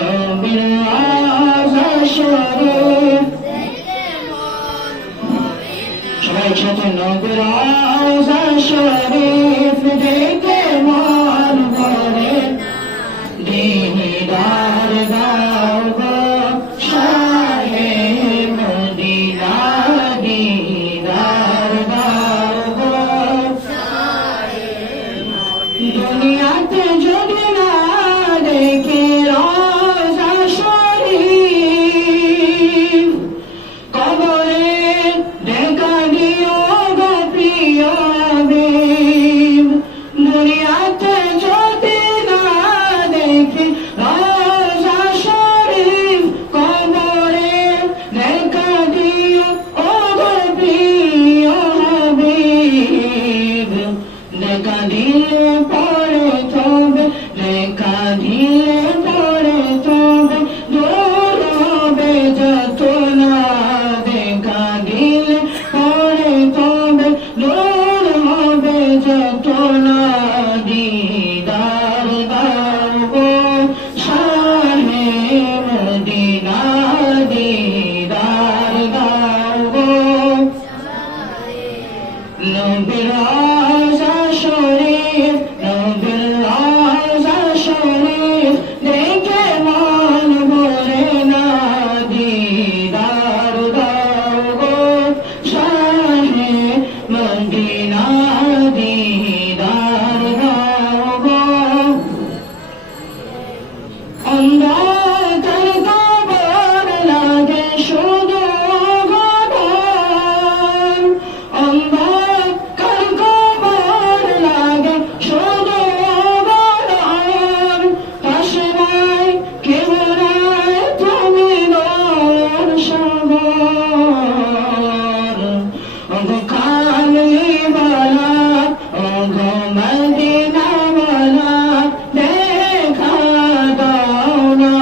নবীর রওজা শরীফ সবাই একসাথে নবীর রওজা শরীফ দেখে মন ভরে দিদার দাও গো শাহে মদিনা দিদার দাও গো দুনিয়াতে যদি না দেখে রওজা শরীফ কবরে দেখা দিও গো প্রিয় হাবিব দুনিয়াতে যদি না দেখে রওজা শরীফ কবরে দেখা দিও ও গো প্রিয় হাবিব দেখা দিলে পরে তবে দেখা দিলে পরে তবে দূর হবে যত না দেখা দিলে পরে তবে দূর হবে যত না দিদার দাও গো শাহে মদিনা দিদার দাও গো নবীর রওজা শরীফ নবীর রওজা শরীফ দেখে মন ভরে না দিদার দাও গো শাহে মদিনা দিদার দাও গো অন্ধকার কবর লাগে শুধু ঘর অন্ধকার কবর লাগে শুধু ঘর পাশে নাই কেউ নাই তুমি নূর সাগর ওগো কামলিওয়ালা ওগো মদিনাওয়ালা দেখা দাও না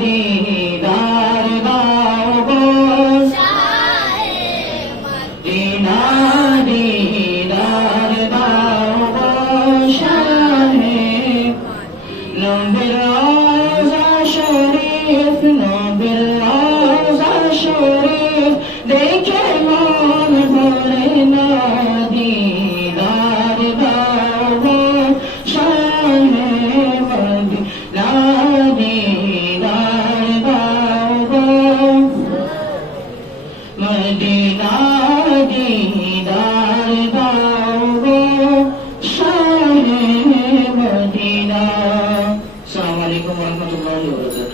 দিদার দাও গো মদিনা দিদার দাও গো শাহে নবীর রওজা শরীফ নবীর রওজা শরীফ দেখে মন ভরে না দিদার দাও গো শাহে মদিনা দিদার দাও গো মদিনা দিদার দাও গো শাহে মদিনা। আসসালামু আলাইকুম ওয়া রাহমাতুল্লাহি ওয়া বারাকাতুহু।